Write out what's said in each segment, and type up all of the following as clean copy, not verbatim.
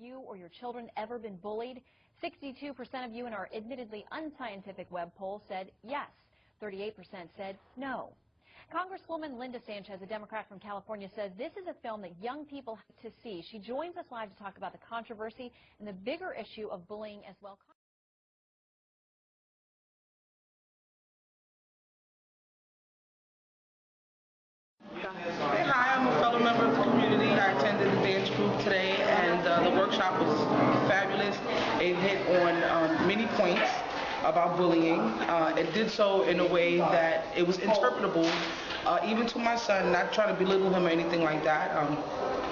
you or your children ever been bullied? 62% of you in our admittedly unscientific web poll said yes. 38% said no. Congresswoman Linda Sanchez, a Democrat from California, says this is a film that young people have to see. She joins us live to talk about the controversy and the bigger issue of bullying as well. Hi, I'm a fellow member of the community. I attended the dance group today, and the workshop was fabulous. It hit on many points about bullying. It did so in a way that it was interpretable, even to my son, not trying to belittle him or anything like that.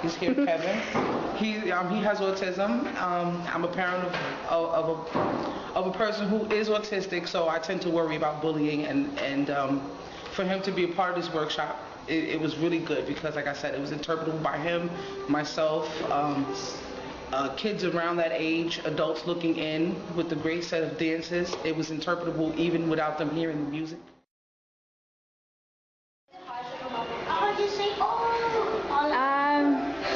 He's here, Kevin. He has autism. I'm a parent of a person who is autistic, so I tend to worry about bullying, and for him to be a part of this workshop, it was really good because, like I said, it was interpretable by him, myself, kids around that age, adults looking in with the great set of dances. It was interpretable even without them hearing the music.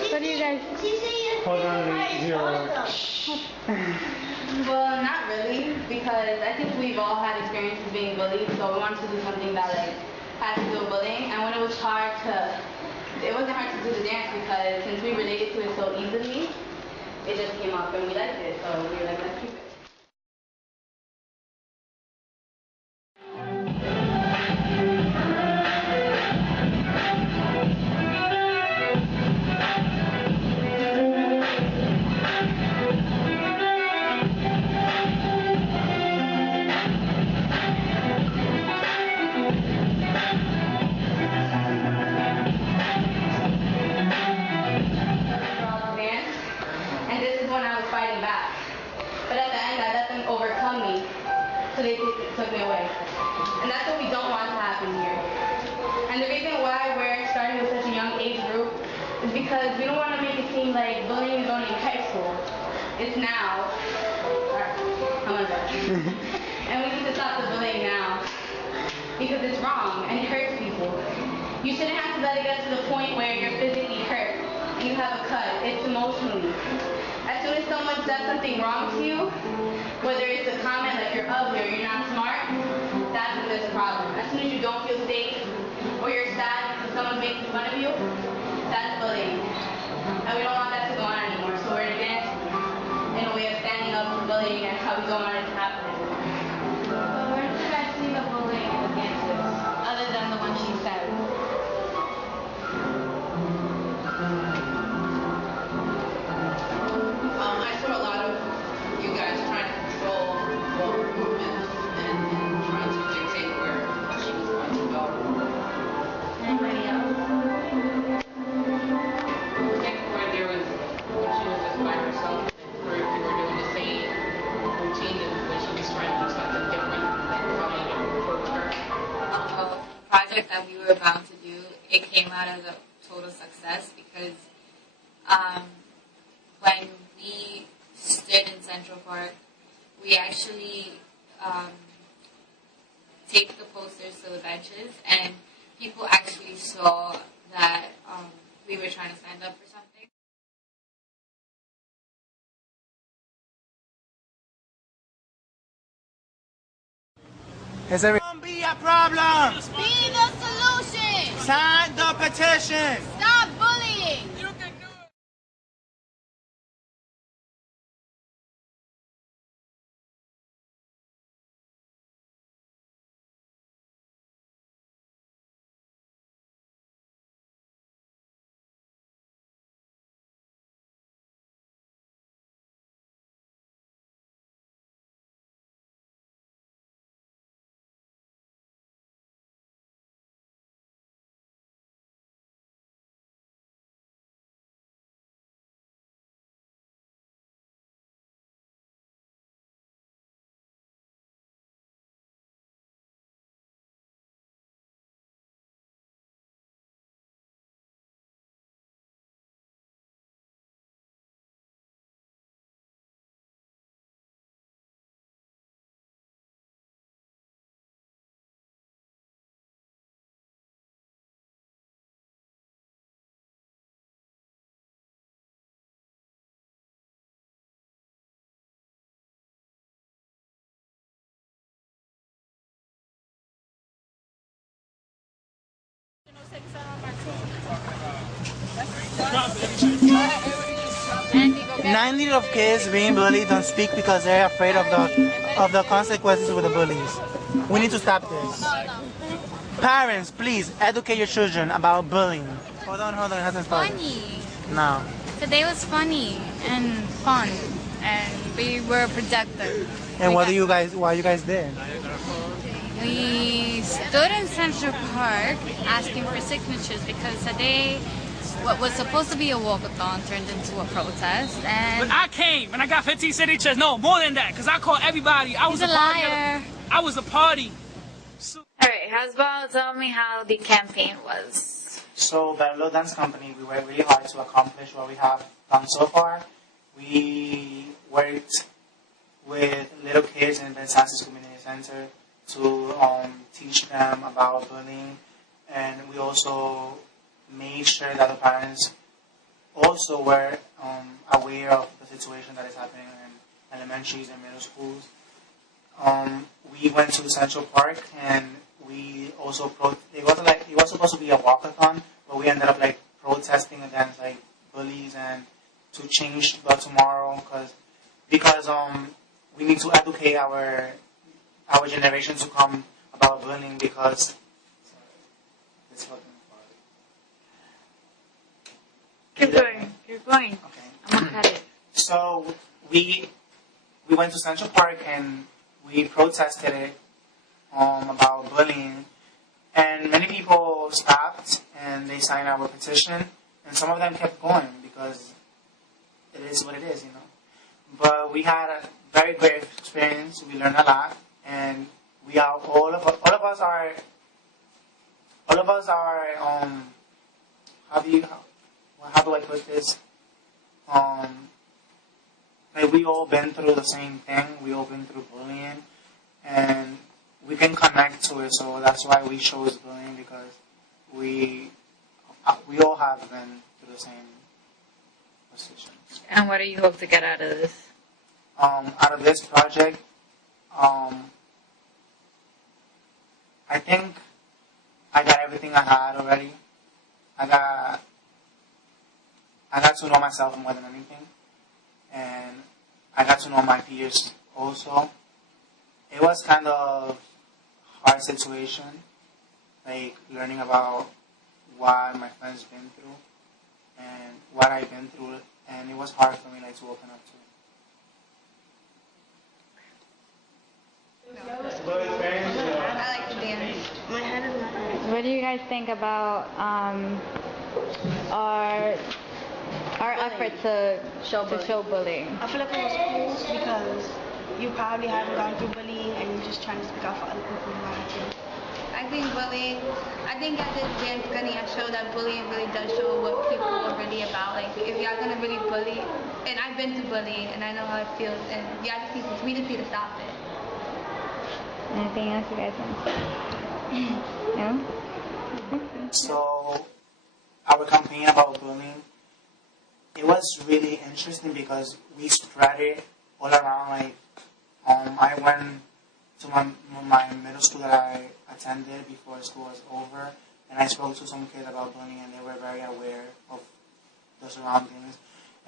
What do you guys? Hold on, Well, not really, because I think we've all had experiences being bullied, so we wanted to do something that had to do with bullying. And when it wasn't hard to do the dance because since we related to it so easily, it just came up and we liked it, so we were like, let's keep it. Overcome me, so they took me away. And that's what we don't want to happen here. And the reason why we're starting with such a young age group is because we don't want to make it seem like bullying is only in high school. It's now. And we need to stop the bullying now because it's wrong and it hurts people. You shouldn't have to let it get to the point where you're physically hurt and you have a cut. It's emotionally. As soon as someone does something wrong to you, whether it's a comment like you're ugly or you're not smart, that's when there's a problem. As soon as you don't feel safe or you're sad because someone's making fun of you, that's bullying. And we don't want that to go on anymore. So we're against in a way of standing up to bullying and how we don't want it to happen anymore. So where did you guys see the bullying in the dances, other than the one she said? I saw a lot of you guys trying to control the movement and trying to dictate where she was going to go. Anybody else? Where there was, when she was just by herself, where you were doing the same routine when she was trying to do something different, like coming and approach her. The project that we were bound to do, it came out as a total success because when we stood in Central Park, we actually taped the posters to the benches, and people actually saw that we were trying to stand up for something. Don't be a problem. Be the solution. Sign the petition. Stop bullying. 90 of kids being bullied don't speak because they're afraid of the consequences with the bullies. We need to stop this. Parents, please educate your children about bullying. Hold on, it hasn't started. Funny. No. Today was funny and fun, and we were productive. And why you guys did? We stood in Central Park asking for signatures because today what was supposed to be a walkathon turned into a protest. And But I came and I got 15 signatures. No, more than that, because I called everybody. I was he's a liar. I was a party. All right, Hasbal, tell me how the campaign was. So, Bello Dance Company, we worked really hard to accomplish what we have done so far. We worked with little kids in Ben Sanchez Community Center to teach them about bullying, and we also made sure that the parents also were aware of the situation that is happening in elementaries and middle schools. We went to Central Park, and we also it was supposed to be a walkathon, but we ended up protesting against bullies and to change the tomorrow because we need to educate our generation to come about bullying because it's fucking hard. Keep going. Okay. I'm gonna cut it. So we went to Central Park and we protested it about bullying, and many people stopped and they signed our petition, and some of them kept going because it is what it is, you know. But we had a very great experience. We learned a lot, and we are all of us are how do I put this? We all been through the same thing. We all been through bullying, and we can connect to it. So that's why we chose bullying, because we all have been through the same positions. And what do you hope to get out of this? Out of this project, I think I got everything I had already. I got to know myself more than anything, and I got to know my peers also. It was kind of hard situation, learning about what my friends been through and what I've been through, and it was hard for me to open up to. I like to dance. My head is not. What do you guys think about our effort to show bullying? I feel like it was cool because you probably haven't gone through bullying and you're just trying to speak out for other people who are too. I think at this dance gonna show that bullying really does show what people are really about. If y'all gonna really bully, and I've been through bullying and I know how it feels, and we just need to stop it. Anything else you guys want to say? No? So, our campaign about bullying, it was really interesting because we spread it all around. I went to my middle school that I attended before school was over, and I spoke to some kids about bullying, and they were very aware of the surroundings.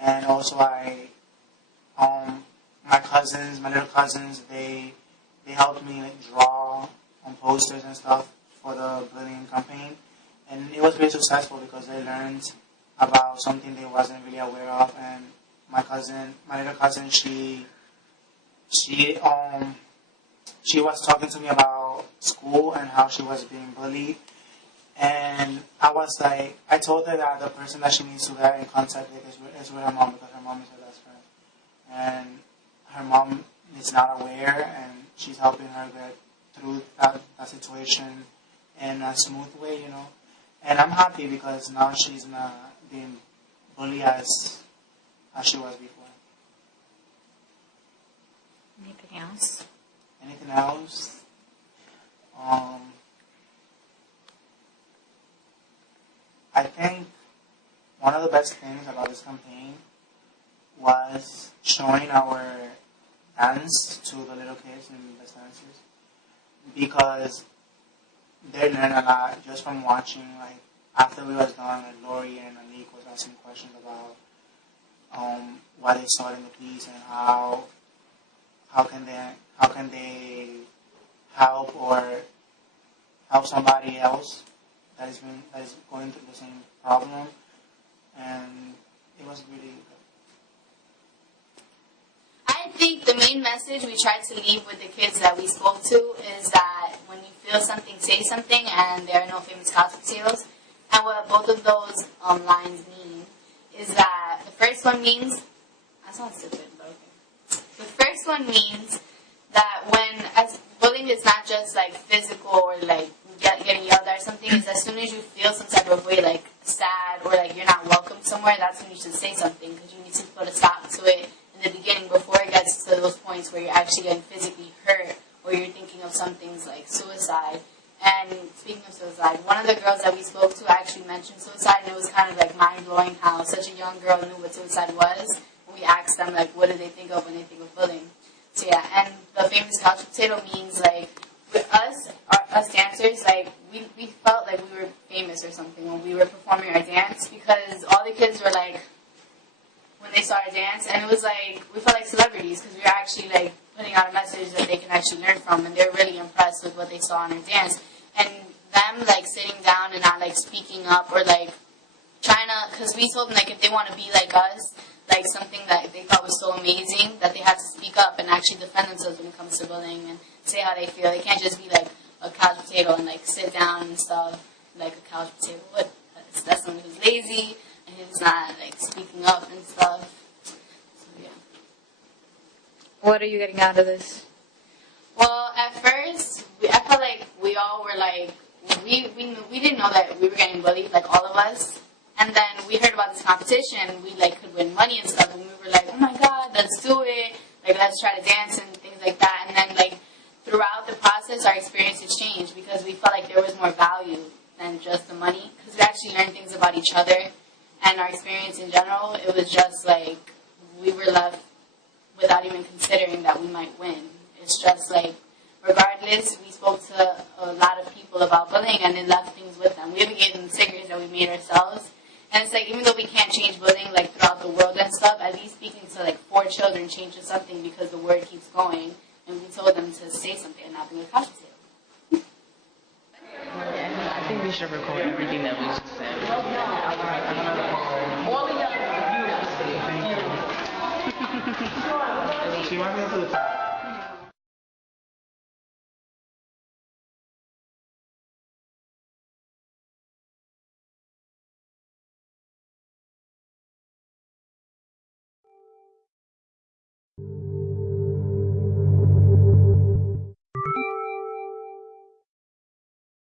And also, my little cousins, they helped me draw on posters and stuff for the bullying campaign, and it was really successful because they learned about something they wasn't really aware of. And my little cousin, she was talking to me about school and how she was being bullied, and I told her that the person that she needs to get in contact with is with her mom, because her mom is her best friend, and her mom is not aware, and she's helping her get through that situation in a smooth way, you know. And I'm happy because now she's not being bullied as she was before. Anything else? Anything else? I think one of the best things about this campaign was showing our dance to the little kids and the dancers, because they learn a lot just from watching after we was done, Lori and Anik was asking questions about why they started the piece and how can they help or help somebody else that is going through the same problem, and it was really good. I think the main message we tried to leave with the kids that we spoke to is that when you feel something, say something, and there are no famous couch potatoes. And what both of those lines mean is that the first one means, that sounds stupid, but okay. The first one means that as bullying is not just like physical or like getting yelled at or something, is as soon as you feel some type of way, like sad or like you're not welcome somewhere, that's when you should say something, because you need to put a stop to it in the beginning before it gets to those points where you're actually getting physically hurt or you're thinking of some things like suicide. And speaking of suicide, one of the girls that we spoke to actually mentioned suicide, and it was kind of like mind-blowing how such a young girl knew what suicide was. We asked them, like, what do they think of when they think of bullying? So yeah, and the famous couch potato means, like, with us dancers, like, we felt like we were famous or something when we were performing our dance, because all the kids were like, when they saw our dance, and it was like, we felt like celebrities, because we were actually like putting out a message that they can actually learn from, and they're really impressed with what they saw in our dance. And them like sitting down and not like speaking up or like trying to, because we told them like if they want to be like us, like something that they thought was so amazing, that they had to speak up and actually defend themselves when it comes to bullying and say how they feel. They can't just be like a couch potato and like sit down and stuff like a couch potato would. That's someone who's lazy and who's not like speaking up and stuff. So yeah. What are you getting out of this? Well, at first, I felt like we all were like, we didn't know that we were getting bullied, like all of us. And then we heard about this competition, and we like could win money and stuff, and we were like, oh my god, let's do it, like let's try to dance and things like that. And then like throughout the process, our experiences changed because we felt like there was more value than just the money, because we actually learned things about each other and our experience in general. It was just like we were left without even considering that we might win. It's just like, regardless, we spoke to a lot of people about bullying, and it left things with them. We even gave them stickers that we made ourselves. And it's like, even though we can't change bullying like throughout the world and stuff, at least speaking to like 4 children changes something, because the word keeps going. And we told them to say something and not be a couch potato. Yeah, I think we should record everything that we just said. All of y'all, you have to say it. She wants me to the top.